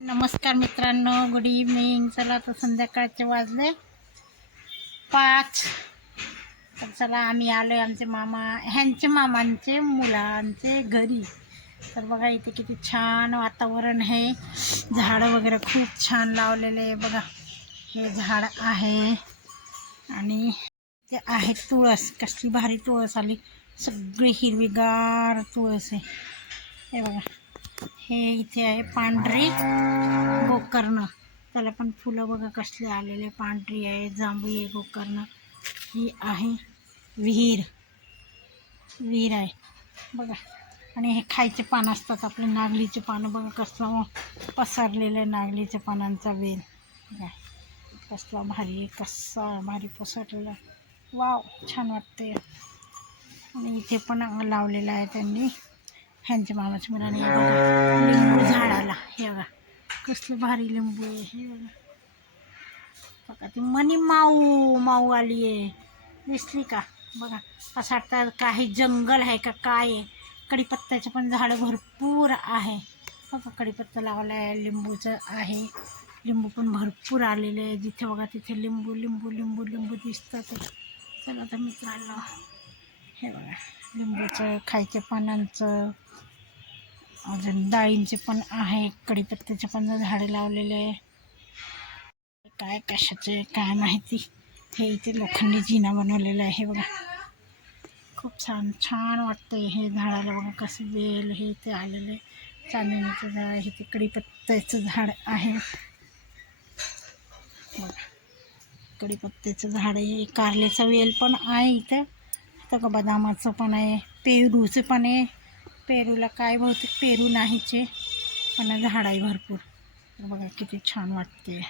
नमस्कार मित्रांनो good evening चला तर संध्याकाळचे वाजले. पाच. तर चला आम्ही आलो आहे आमचे मामा ह्यांचे मामांचे मुलांचे घरी. तर बघा इथे किती छान वातावरण आहे. झाडं वगैरे खूप छान लावलेले आहे. बघा हे झाड आहे. आणि ते आहे तुळस. कसली भारी तुळस आली. सगळी हिरवीगार तुळस आहे. हे बघा. हे इथे आहे पांढरी गोकर्ण. त्याला पण फुलं बघा कसले आलेले. पांढरी आहे जांभळी आहे गोकर्ण. ही आहे विहीर. विहीर आहे. बघा. आणि हे खायचे पानं असतात आपले. नागलीचे पानं. बघा कसला पसरलेलं आहे नागलीच्या पानांचा वेल. बघा. कसला भारी आहे. कसा भारी पसरलेला वाव छान वाटते आणि इथे पण लावलेलं आहे त्यांनी. ह्यांच्या मामाच्या मुलाने हे बघा लिंबू झाडाला हे बघा. कसलं भारी लिंबू आहे हे बघा. बघा ती मनी माऊ माऊ आली आहे. दिसली का? बघा असं वाटतं काही जंगल आहे का काय आहे? कडीपत्त्याचे पण झाडं भरपूर आहे. बघा कडीपत्ता लावला आहे लिंबूचं आहे. लिंबू पण भरपूर आलेले आहे जिथे बघा तिथे लिंबू लिंबू लिंबू लिंबू दिसतात. चला तर मित्रांनो हे बघा लिंबूचं खायच्या पानांचं अजून डाळींचे पण आहे कढीपत्त्याचे पण झाडे लावलेले आहे. काय कशाचे काय माहिती? हे इथे लोखंडी जिना बनवलेला आहे बघा. खूप छान छान वाटतंय हे झाडाला बघा कसं वेल हे इथे आलेलं आहे. चांदणीचं झाड आहे ते कढीपत्त्याचं झाड आहे. बघा. कढीपत्त्याचं झाड आहे कारल्याचा वेल पण आहे इथं. आता का बदामाचं पण आहे पेरूचं पण आहे. पेरूला काय बहुतेक पेरू नाहीचे पण झाड आहे भरपूर बघा किती छान वाटते